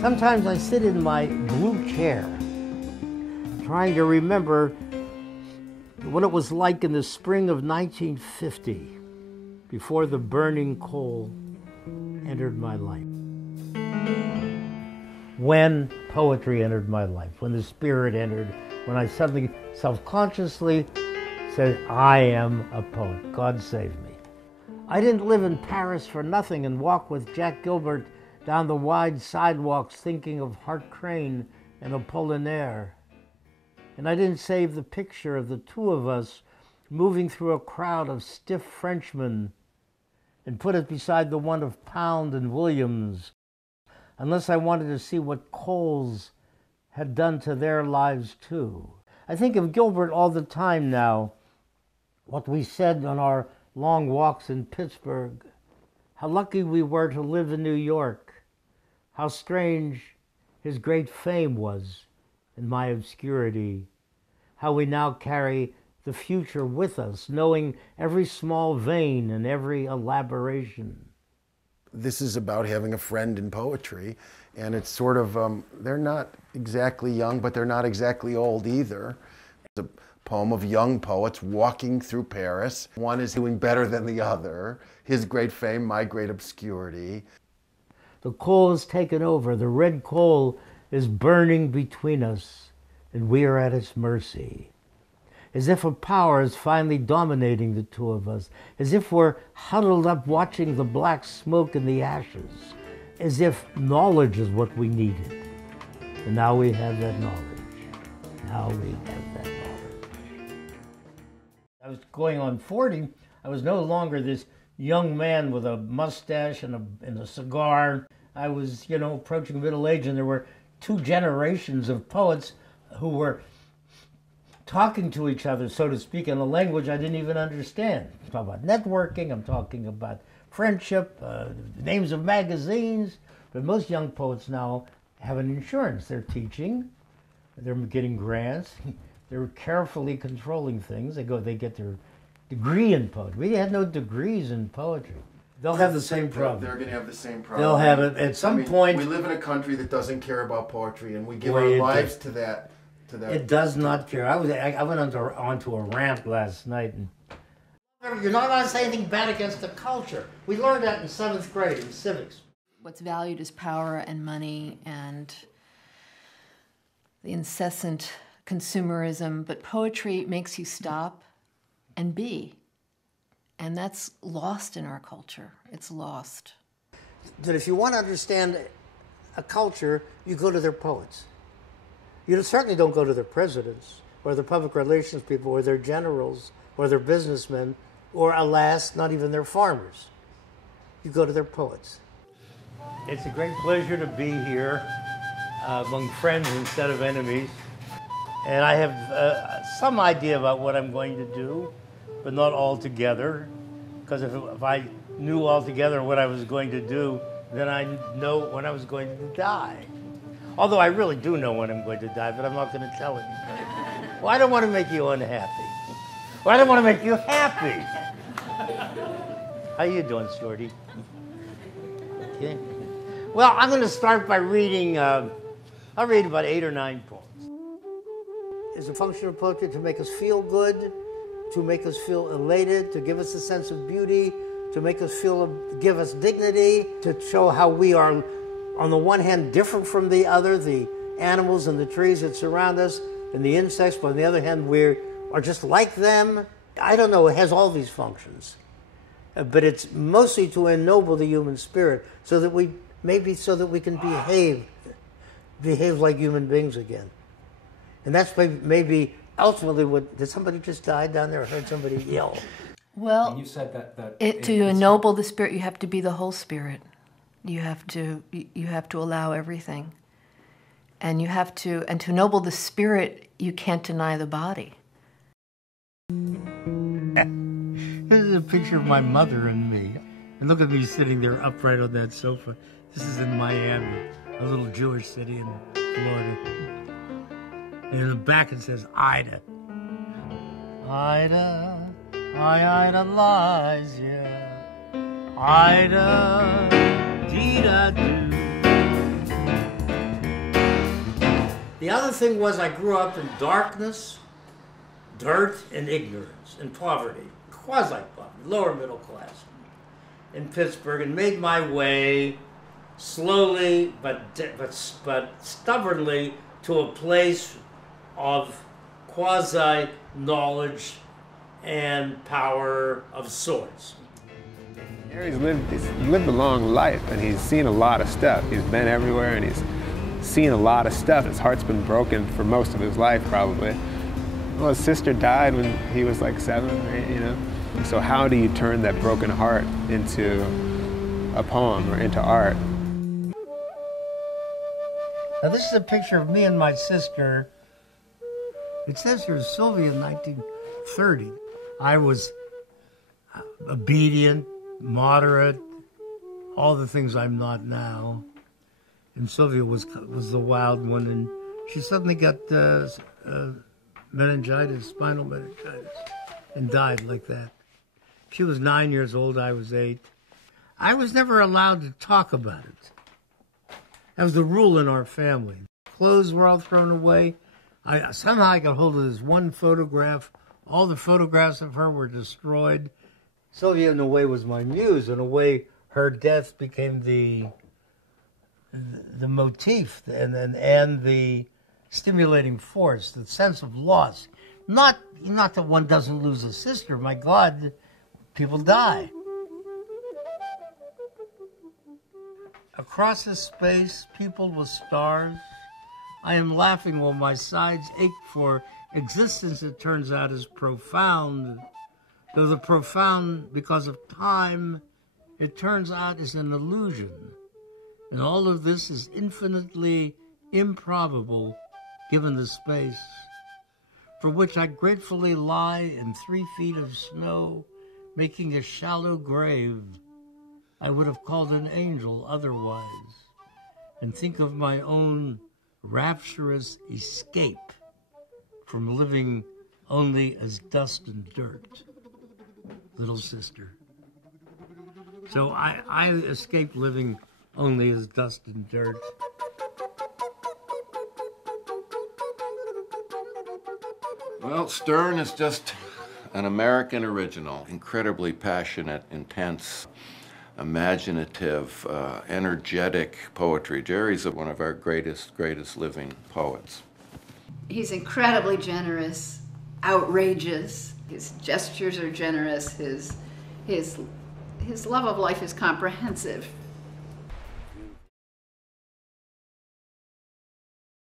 Sometimes I sit in my blue chair, trying to remember what it was like in the spring of 1950, before the burning coal entered my life. When poetry entered my life, when the spirit entered, when I suddenly, self-consciously said, I am a poet, God save me. I didn't live in Paris for nothing and walk with Jack Gilbert down the wide sidewalks thinking of Hart Crane and Apollinaire. And I didn't save the picture of the two of us moving through a crowd of stiff Frenchmen and put it beside the one of Pound and Williams, unless I wanted to see what Coles had done to their lives too. I think of Gilbert all the time now, what we said on our long walks in Pittsburgh, how lucky we were to live in New York, how strange his great fame was in my obscurity, how we now carry the future with us, knowing every small vein and every elaboration. This is about having a friend in poetry, and it's sort of, they're not exactly young, but they're not exactly old either. It's a poem of young poets walking through Paris. One is doing better than the other. His great fame, my great obscurity. The coal is taken over. The red coal is burning between us, and we are at its mercy. As if a power is finally dominating the two of us, as if we're huddled up watching the black smoke and the ashes, as if knowledge is what we needed. And now we have that knowledge. Now we have that knowledge. I was going on 40. I was no longer this young man with a mustache and a cigar. I was, approaching middle age, and there were two generations of poets who were talking to each other, so to speak, in a language I didn't even understand. I'm talking about networking, I'm talking about friendship, names of magazines. But most young poets now have an insurance. They're teaching, they're getting grants, they're carefully controlling things. They get their degree in poetry. We had no degrees in poetry. They'll have the same problem. They're going to have the same problem. They'll have it at some point. We live in a country that doesn't care about poetry, and we give our lives to that. It does not care. I went onto a rant last night, and you're not allowed to say anything bad against the culture. We learned that in 7th grade in civics. What's valued is power and money and the incessant consumerism, but poetry makes you stop and be. And that's lost in our culture. It's lost. That if you want to understand a culture, you go to their poets. You certainly don't go to their presidents or their public relations people or their generals or their businessmen or, alas, not even their farmers. You go to their poets. It's a great pleasure to be here among friends instead of enemies. And I have some idea about what I'm going to do, but not altogether. Because if I knew altogether what I was going to do, then I know when I was going to die. Although I really do know when I'm going to die, but I'm not going to tell it. Well, I don't want to make you unhappy. Well, I don't want to make you happy. How you doing, Shorty? Okay. Well, I'm going to start by reading, I'll read about 8 or 9 poems. It's a function of poetry to make us feel good, to make us feel elated, to give us a sense of beauty, to make us give us dignity, to show how we are, on the one hand, different from the other, the animals and the trees that surround us, and the insects, but on the other hand, we are just like them. I don't know, it has all these functions. But it's mostly to ennoble the human spirit, so that we can behave like human beings again. And that's maybe ultimately what, did somebody just die down there? I heard somebody yell. Well, you said to ennoble the spirit, you have to be the whole spirit. You have to allow everything. And to ennoble the spirit, you can't deny the body. This is a picture of my mother and me. And look at me sitting there upright on that sofa. This is in Miami, a little Jewish city in Florida. And in the back it says Ida. Ida, I idolize you. Ida, dee-da-doo. The other thing was I grew up in darkness, dirt, and ignorance, and poverty, quasi-poverty, lower middle class in Pittsburgh, and made my way slowly but stubbornly to a place of quasi-knowledge and power of sorts. He's lived a long life, and he's seen a lot of stuff. He's been everywhere, and he's seen a lot of stuff. His heart's been broken for most of his life, probably. Well, his sister died when he was like 7 or 8, you know? So how do you turn that broken heart into a poem or into art? Now this is a picture of me and my sister. It says here Sylvia in 1930. I was obedient, moderate, all the things I'm not now. And Sylvia was the wild one, and she suddenly got meningitis, spinal meningitis, and died like that. She was 9 years old, I was 8. I was never allowed to talk about it. That was the rule in our family. Clothes were all thrown away. Somehow I got hold of this one photograph. All the photographs of her were destroyed. Sylvia, in a way, was my muse. In a way, her death became the motif and the stimulating force, the sense of loss. Not that one doesn't lose a sister. My God, people die. Across the space, people with stars. I am laughing while my sides ache, for existence, it turns out, is profound. Though the profound, because of time, it turns out is an illusion. And all of this is infinitely improbable, given the space, for which I gratefully lie in 3 feet of snow, making a shallow grave. I would have called an angel otherwise, and think of my own rapturous escape from living only as dust and dirt. Little sister. So I escaped living only as dust and dirt. Well, Stern is just an American original, incredibly passionate, intense, imaginative, energetic poetry. Jerry's one of our greatest living poets. He's incredibly generous, outrageous. His gestures are generous. His love of life is comprehensive.